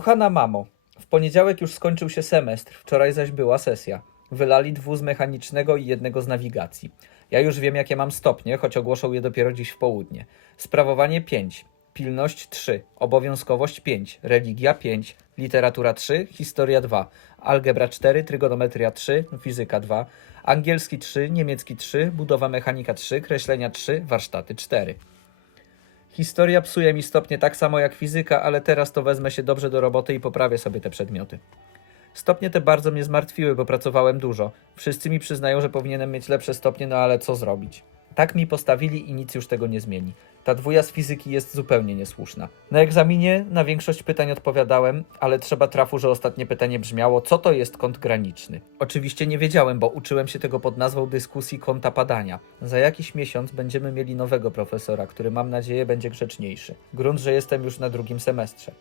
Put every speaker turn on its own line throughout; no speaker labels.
Kochana mamo, w poniedziałek już skończył się semestr, wczoraj zaś była sesja. Wylali dwu z mechanicznego i jednego z nawigacji. Ja już wiem, jakie mam stopnie, choć ogłoszą je dopiero dziś w południe. Sprawowanie 5, pilność 3, obowiązkowość 5, religia 5, literatura 3, historia 2, algebra 4, trygonometria 3, fizyka 2, angielski 3, niemiecki 3, budowa mechanika 3, kreślenia 3, warsztaty 4. Historia psuje mi stopnie tak samo jak fizyka, ale teraz to wezmę się dobrze do roboty i poprawię sobie te przedmioty. Stopnie te bardzo mnie zmartwiły, bo pracowałem dużo. Wszyscy mi przyznają, że powinienem mieć lepsze stopnie, no ale co zrobić? Tak mi postawili i nic już tego nie zmieni. Ta dwuja z fizyki jest zupełnie niesłuszna. Na egzaminie na większość pytań odpowiadałem, ale trzeba trafu, że ostatnie pytanie brzmiało, co to jest kąt graniczny. Oczywiście nie wiedziałem, bo uczyłem się tego pod nazwą dyskusji kąta padania. Za jakiś miesiąc będziemy mieli nowego profesora, który mam nadzieję będzie grzeczniejszy. Grunt, że jestem już na drugim semestrze.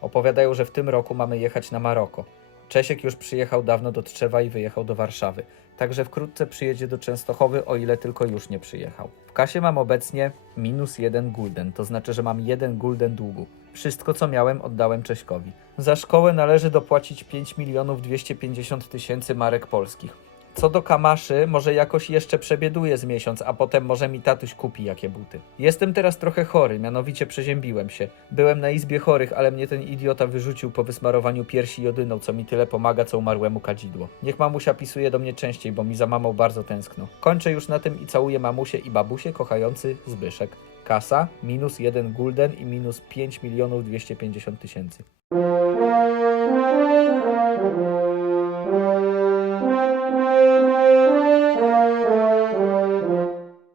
Opowiadają, że w tym roku mamy jechać na Maroko. Czesiek już przyjechał dawno do Tczewa i wyjechał do Warszawy. Także wkrótce przyjedzie do Częstochowy, o ile tylko już nie przyjechał. W kasie mam obecnie minus jeden gulden, to znaczy, że mam jeden gulden długu. Wszystko, co miałem, oddałem Cześkowi. Za szkołę należy dopłacić 5 milionów 250 tysięcy marek polskich. Co do kamaszy, może jakoś jeszcze przebieduję z miesiąc, a potem może mi tatuś kupi jakie buty. Jestem teraz trochę chory, mianowicie przeziębiłem się. Byłem na izbie chorych, ale mnie ten idiota wyrzucił po wysmarowaniu piersi jodyną, co mi tyle pomaga, co umarłemu kadzidło. Niech mamusia pisuje do mnie częściej, bo mi za mamą bardzo tęskno. Kończę już na tym i całuję mamusię i babusię, kochający Zbyszek. Kasa minus 1 gulden i minus 5 milionów 250 tysięcy.